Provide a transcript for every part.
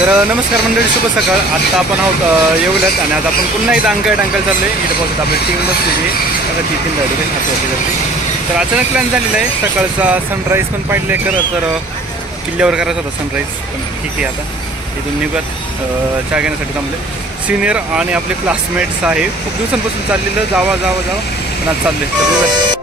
तर नमस्कार मंडळी, शुभ सकाळ. आत्ता आपण आहोत येवल्यात आणि आज आपण पुन्हा एकदा अंकाळ चाललो आहे. इथं पाहतो आपली टीम बसलेली आहे. आता 3 गाडी आहे हातवरती. तर अचानक प्लॅन झालेला आहे. सकाळचा सनराईज पण पाहिलं आहे खरं तर किल्ल्यावर करायचा होता सनराईज, पण ठीक आहे. आता इथून निघत चहा घेण्यासाठी थांबले. सिनियर आणि आपले क्लासमेट्स आहे. खूप दिवसांपासून चाललेलं जावा पण आज चालले.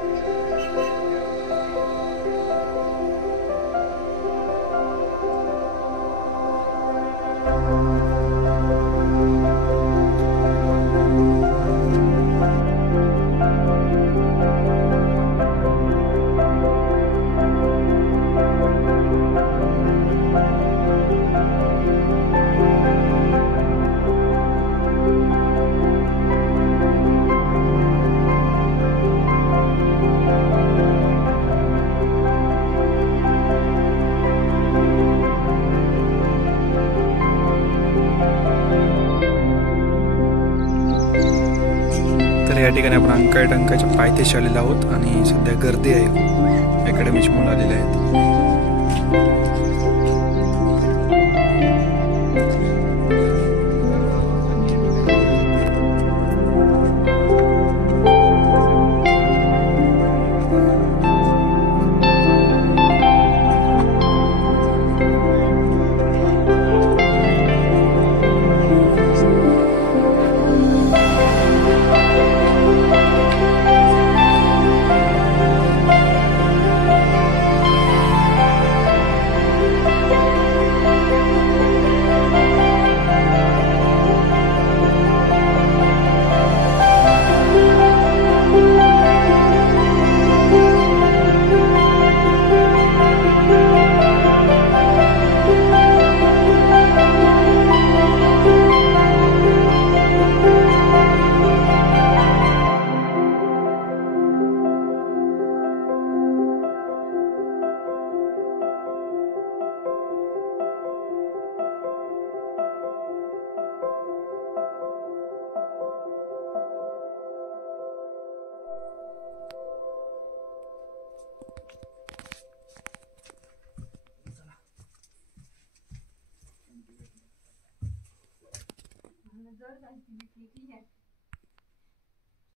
तर या ठिकाणी आपण अंकाच्या पायथ्याशी आलेलो आहोत आणि सध्या गर्दी आहे. अकॅडमीची मुलं आलेली आहेत.